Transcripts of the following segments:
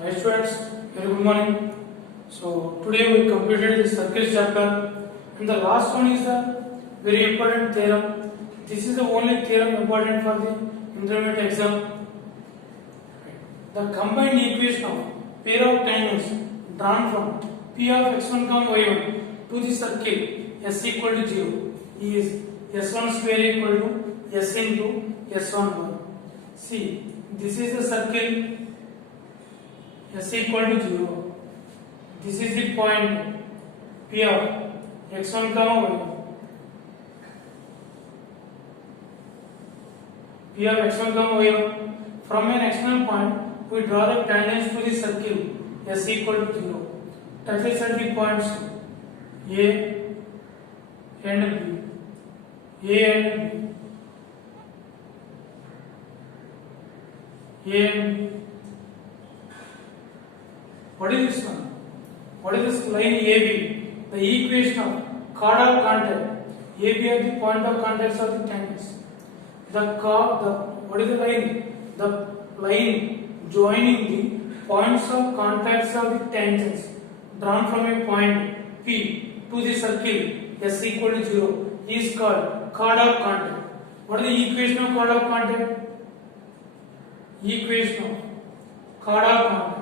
Hi students, very good morning. So today we completed the circuits chapter, and the last one is the very important theorem. This is the only theorem important for the intermediate exam. The combined equation of pair of tangents drawn from P of x1, y1 to the circle s equal to 0 is s1 square equal to s into s1 See, this is the circle s equal to 0. This is the point P of x1, y1. P of x1, y1. From an external point, we draw the tangents to the circle s equal to 0. Touches at the points A and B. A and B. A and B. What is this one? What is this line AB? The equation of chordal contact. AB are the point of contacts of the tangents. What is the line? The line joining the points of contacts of the tangents drawn from a point P to the circle s equal to 0 is called chordal contact. What is the equation of chordal contact? Equation of chordal contact.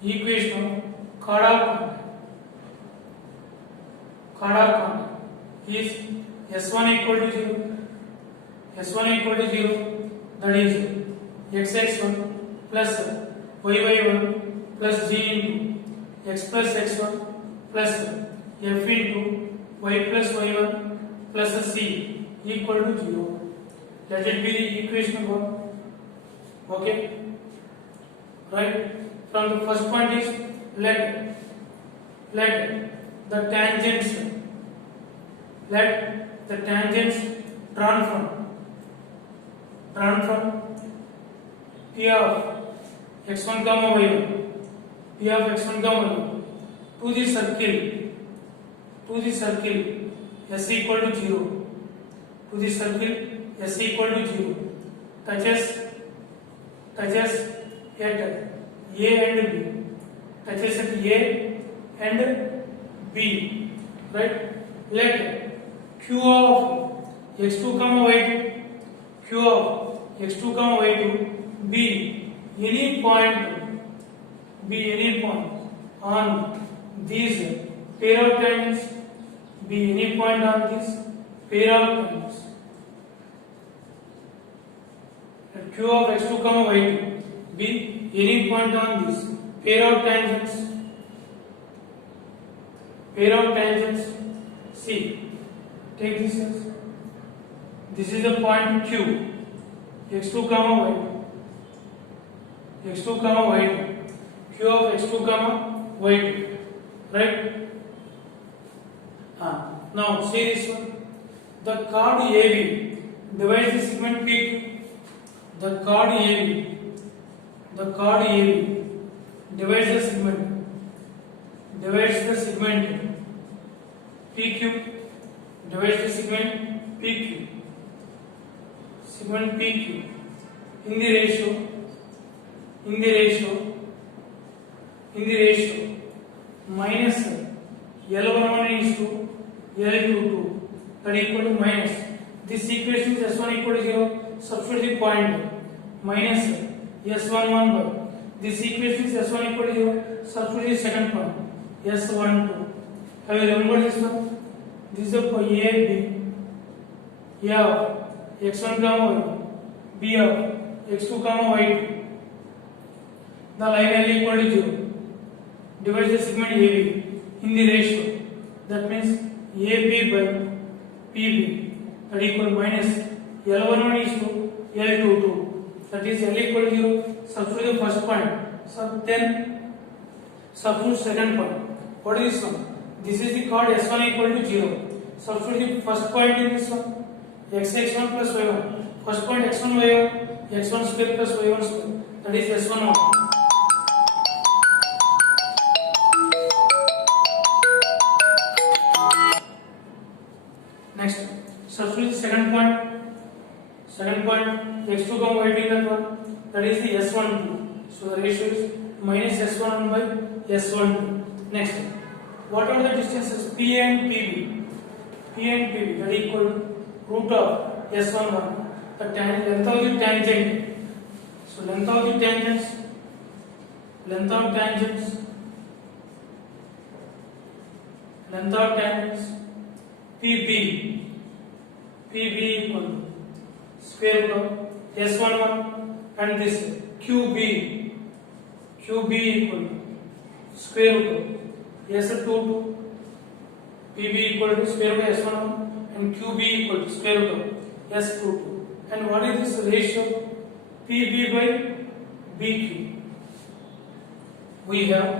Equation of chordal contact is s1 equal to 0. S1 equal to 0, that is xx1 plus yy1 plus g into x plus x1 plus f into y plus y1 plus c equal to 0. Let it be the equation of 1. Okay? Right? From the first point is let the tangents drawn from P of x1, y1, P of x1, y1 to the circle s equal to 0, to the circle s equal to 0, touches at A and B, touches at A and B, right? Let Q of x2, y2, Q of x2, y2 be any point on these pair of tangents, be any point on this pair of tangents. Let Q of x2, y2 be any point on this pair of tangents. See, take this as this is the point Q, x2, y2, x2, y2, Q of x2, y2, right? Now see this one. The chord AB divides the segment P. The chord AB divides the segment PQ, divides the segment PQ in the ratio minus L11 is to L22, that equal to minus this equation is s1 equal to 0, substitute the point minus s11 by this equation is s1 equal to 0, substitute the second point s12. Have you remembered this one? This is the point A, B, A of x1, y1, B of x2, y2. The line L equal to 0 divides the segment AB in the ratio, that means AB by PB, that equal minus L11 is to L22, that is L equal to 0, substitute the first point, so then substitute second point. What is this one? This is the chord S1 equal to 0. Substitute the first point in this one, x1 plus y1. First point x1, y1, x1 square plus y1 square, that is S1. Next, substitute the second point x2, y2 in that one, that is the S12. So the ratio is minus S11 by S12. Next, what are the distances P and PB? P and PB that equal root of S11. The length of the tangent. So length of the tangents, length of tangents PB equal to square root of S11 and this QB equal to square root of S22. PB equal to square root of S11 and QB equal to square root of S22. And what is this ratio? PB by BQ. We have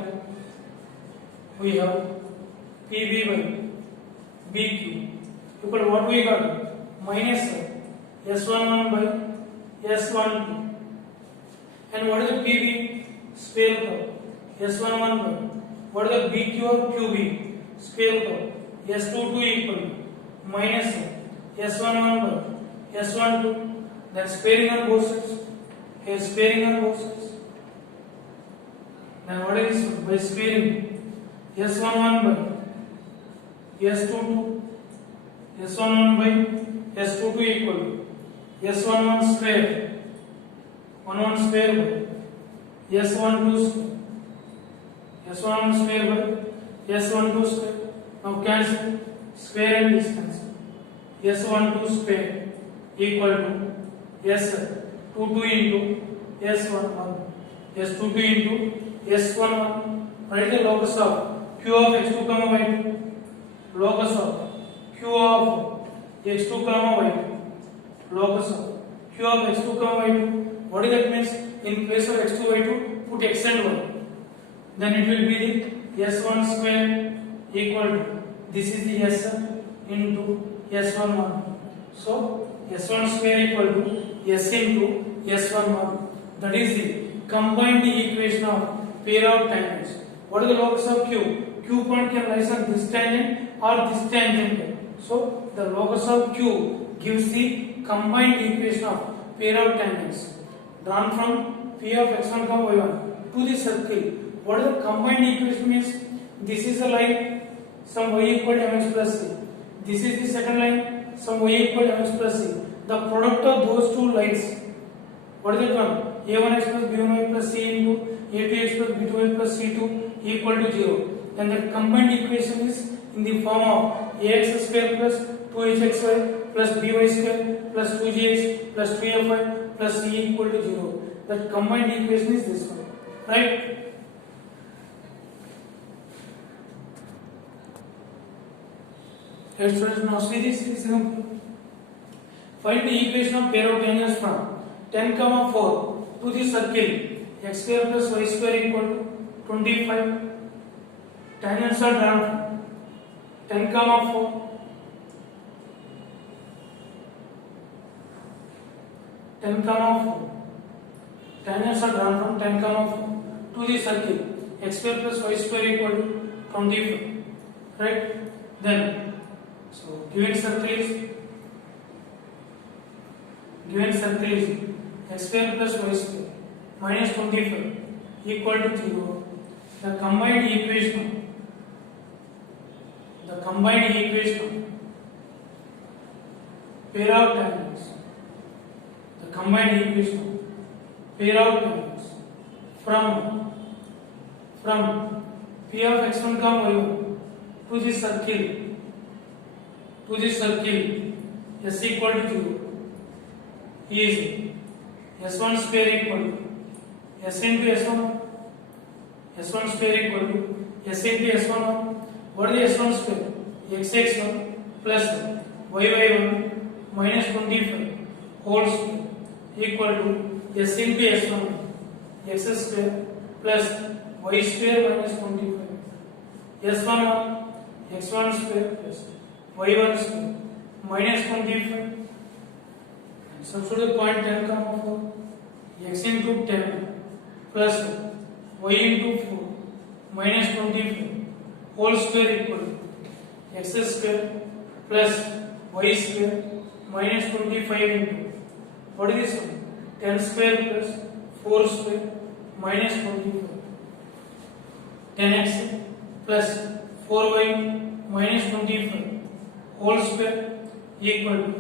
PB by BQ equal to what we got? Minus S11 by S12. And what is the PB? Square root of S11 by what is the BQ or QB? Square root of S22 equal to minus S11 by S12. Then squaring on both sides. Here squaring on both sides. Then what is by squaring? S11 by S22. S11 by S22 equal to S11 square. 11 square by S12 square. S11 square by S12 square. Now cancel square and this cancel. S12 square equal to S22 into S11. S22 into S11. Write the locus of Q of x2 comma y2. Locus of Q of x2 comma y2. Locus of Q of x2 comma y2. What is that means? In place of x2 y2, put x and y. Then it will be the S1 square equal to this is the S into S11. So S1 square equal to S into S11. That is the combined equation of pair of tangents. What is the locus of Q? Q point can lie on this tangent or this tangent. So the locus of Q gives the combined equation of pair of tangents drawn from P of x1 comma y1 to the circle. What is the combined equation means? This is a line, some y equal to mx plus c. This is the second line, some y equal to mx plus c. The product of those two lines, what is the term? A1x plus b1y plus c into a2x plus b2y plus c2 equal to 0. Then the combined equation is in the form of ax square plus 2hxy plus by square plus 2gx plus 2fy plus c equal to 0. That combined equation is this one, right? Let's now see this example. Find the equation of pair of tangents from 10, 4 to the circle x square plus y square equal to 25. Tangents are drawn from 10, 4. 10, 4. Tangents are drawn from 10, 4 to the circle x square plus y square equal to 25. Right? Then, so given circle is x square plus y square minus 25 equal to 0. The combined equation pair of tangents. The combined equation pair of tangents from P of x1 comma y1 to the circle s equal to 0 is s1 square equal to s into s1. S1 square equal to s into s1. What is the s1 square? xx1 plus yy1 minus 25 whole square equal to s into s1 x square plus y square minus 25 s1 x1 square plus y1 square minus 25. Substitute the point 10, 4 x into 10 plus y into 4 minus 25 whole square equal to x square plus y square minus 25 into what is this one? 10 square plus 4 square minus 25. 10x plus 4y minus 25 whole square equal to,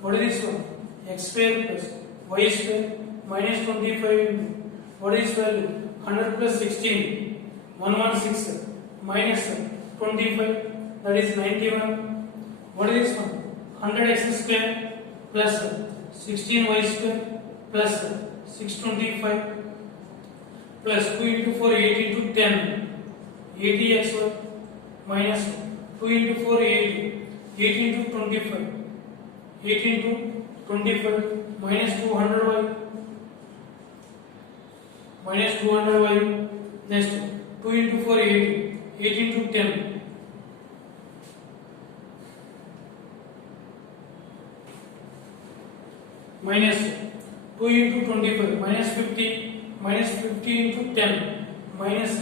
what is this one? X square plus y square minus 25 into, what is value? 100 plus 16, 116 minus 25, that is 91. What is this one? 100x square plus 16y square plus 625 plus 2 into 4, 8 into 10, 80x minus 2 into 4, 8, 8 into 25, 8 into 25 minus 200y, minus 200y, next 2 into 4, 8, 8 into 10, minus 2 into 25, minus 50, minus 50 into 10, minus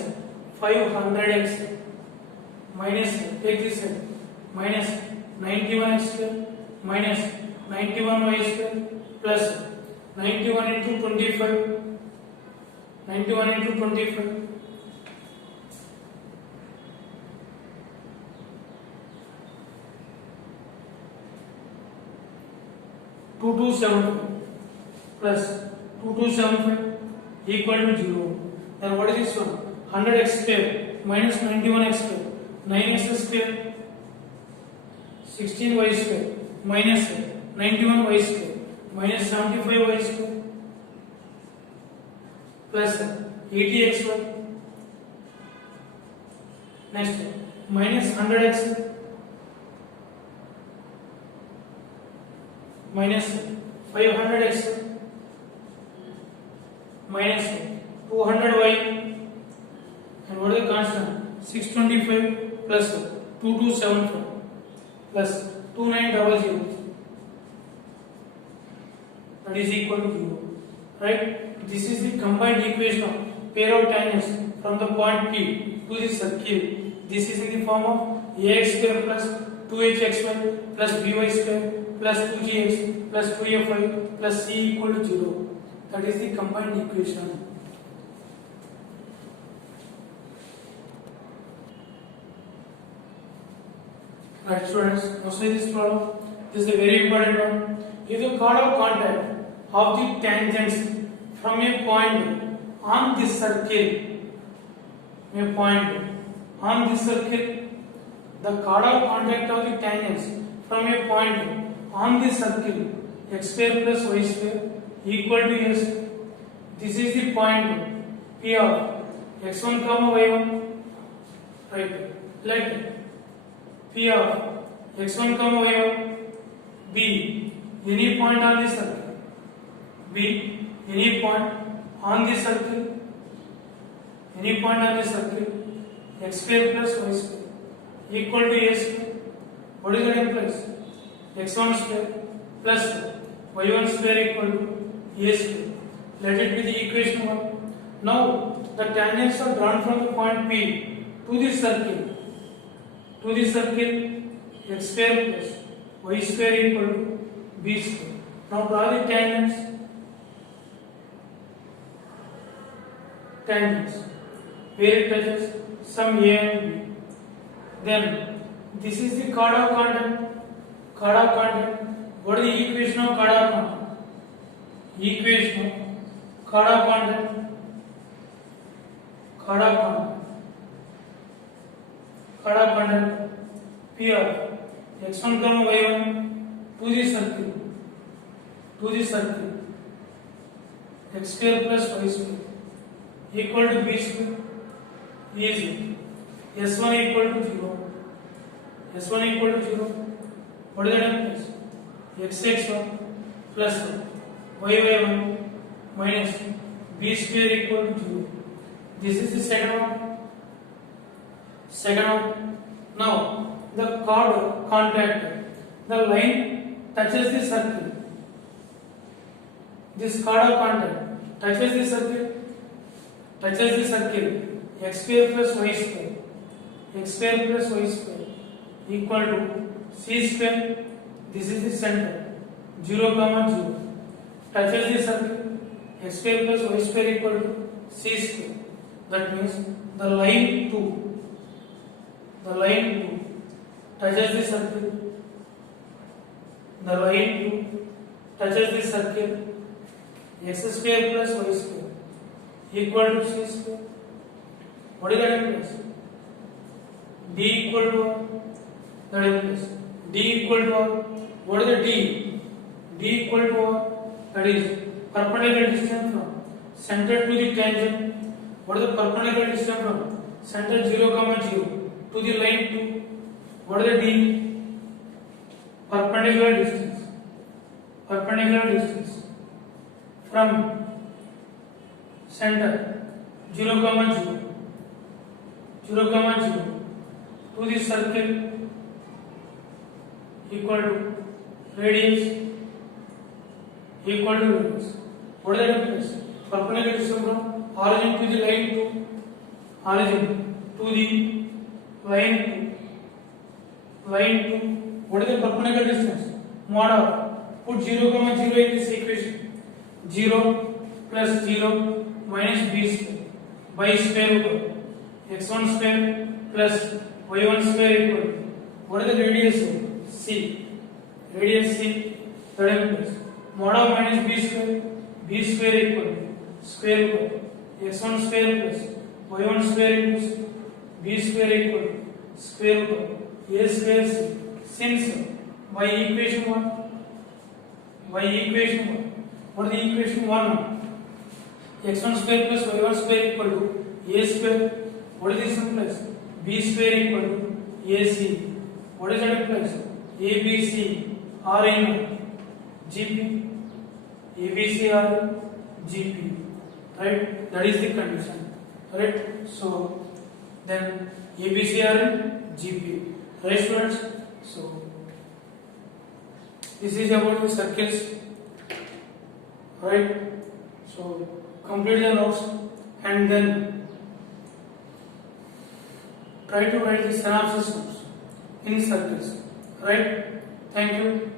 500x, minus, take this side, minus 91x square, minus 91y square, plus 91 into 25, 91 into 25, two two seven plus 2275 equal to 0. Then what is this one? 100x square minus 91x square, 9x square, 16y square minus 91y square minus 75y square plus 80xy. Next minus 100x minus 500x minus 200y, and what is the constant? 625 plus 2275 plus 2900, that is equal to 0. Right? This is the combined equation of pair of tangents from the point P to the circle. This is in the form of ax square plus 2hxy plus by square plus 2gx plus 2fy plus c equal to 0. That is the combined equation. Right, students, now see this problem. This is a very important one. If the chord of contact of the tangents from a point on this circle, the chord of contact of the tangents from a point on this circle, x square plus y square equal to s. This is the point P of x1 comma y1. Right. Let P of x1 comma y1 be any point on this circle. Be any point on this circle. Any point on this circle. X square plus y square equal to a square. What is that implies? X1 square plus y1 square equal to a square. Let it be the equation 1. Now the tangents are drawn from the point P to this circle. To the circle, x square plus y square equal to b square. Now draw the tangents. Tangents where it touches some a and b. Then this is the chord of contact. Chord of contact. What is the equation of chord of contact? Equation of chord of contact. Chord of contact. Chord of contact P of x1 comma y1 to the circle. To the circle. X square plus y square equal to b square is s1 equal to 0. S1 equal to 0. What is that? X1 plus y1 minus b square equal to 0. This is the second one. Second one. Now the chord contact, the line touches the circle. This chord of contact touches the circle. Touches the circle. X square plus y square. X square plus y square equal to c square. This is the center. 0 comma 0. Touches the circle. X square plus y square equal to c square. That means the line 2 touches the circle. The line 2 touches the circle. X square plus y square equal to c square. What is that in place? D equal to 1. That is in place. D equal to 1. What is the D? D equal to 1. That is perpendicular distance from center to the tangent. What is the perpendicular distance from center 0, 0 to the line 2? What is the D? Perpendicular distance. Perpendicular distance from center 0, 0 to the circle equal to radius equal to radius. What is the difference? Perpendicular distance from origin to the line 2. Origin to the line 2. Line 2. What is the perpendicular distance? Mod of. Put 0, 0 in this equation. 0 plus 0 minus b square by square root of x1 square plus y1 square equal to. What is the radius? C. Radius C. Third plus. Mod of minus b square equal to square root of x1 square plus y1 square equals b square equal to square root of a square c. Since by equation 1, what is the equation 1? x1 square plus y1 square equal to a square. What is this in place? B square equal to AC. What is that in place? ABC are in GP. ABC are in GP. Right? That is the condition. Right? So then ABC are in GP. Right, students? So this is about the circles. Right? So complete the notes and then try to write the synopsis notes in circles. Right? Thank you.